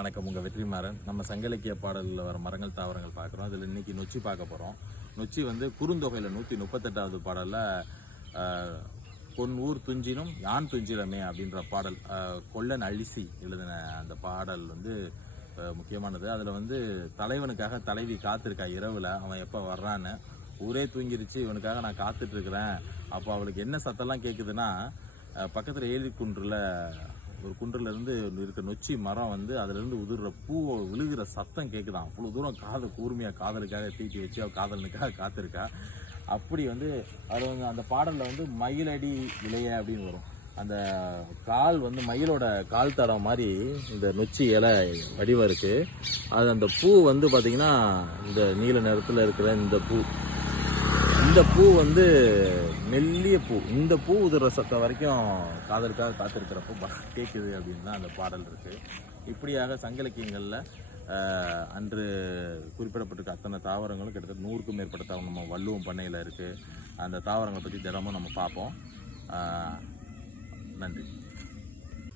வணக்கம், உங்கள் வெற்றிமாறன். நம்ம சங்க இலக்கிய பாடலில் வர மரங்கள் தாவரங்கள் பார்க்குறோம். அதில் இன்றைக்கி நொச்சி பார்க்க போகிறோம். நொச்சி வந்து குறுந்தொகையில் 138வது பாடலில் பொன் ஊர் துஞ்சினும் யான் துஞ்சிலமே அப்படின்ற பாடல், கொல்லன் அழிசி எழுதின அந்த பாடல் வந்து முக்கியமானது. அதில் வந்து தலைவனுக்காக தலைவி காத்திருக்கா இரவில், அவன் எப்போ வர்றான்னு. ஊரே தூங்கிருச்சு, இவனுக்காக நான் காத்துட்ருக்குறேன். அப்போ அவளுக்கு என்ன சத்தம்லாம் கேட்குதுன்னா, பக்கத்தில் ஏலி குன்றில் ஒரு குன்றிலேருந்து இருக்க நொச்சி மரம் வந்து அதிலிருந்து உதிர்ற பூவை விழுகிற சத்தம் கேட்குதான். அவ்வளோ தூரம் கூர்மையாக காதலுக்காக தீட்டி வச்சு அவள் காதலனுக்காக காத்திருக்கா. அப்படி வந்து அதில் வந்து அந்த பாடலில் வந்து மயிலடி இலைய அப்படின்னு வரும். அந்த கால் வந்து மயிலோட கால் தடம் மாதிரி இந்த நொச்சி இலை வடிவம் இருக்குது. அது அந்த பூ வந்து பார்த்திங்கன்னா இந்த நீல நிறத்தில் இருக்கிற இந்த பூ வந்து மெல்லிய பூ. இந்த பூ உதிர சத்தம் வரைக்கும் காதலுக்காக காத்திருக்கிறப்போ கேட்குது அப்படின்னு தான் அந்த பாடல் இருக்குது. இப்படியாக சங்க இலக்கியங்களில் அன்று குறிப்பிடப்பட்டிருக்க அத்தனை தாவரங்களும் கிட்டத்தட்ட 100க்கும் மேற்பட்ட தாவரம் நம்ம வள்ளுவம் பண்ணையில் இருக்குது. அந்த தாவரங்களை பற்றி தினமும் நம்ம பார்ப்போம். நன்றி.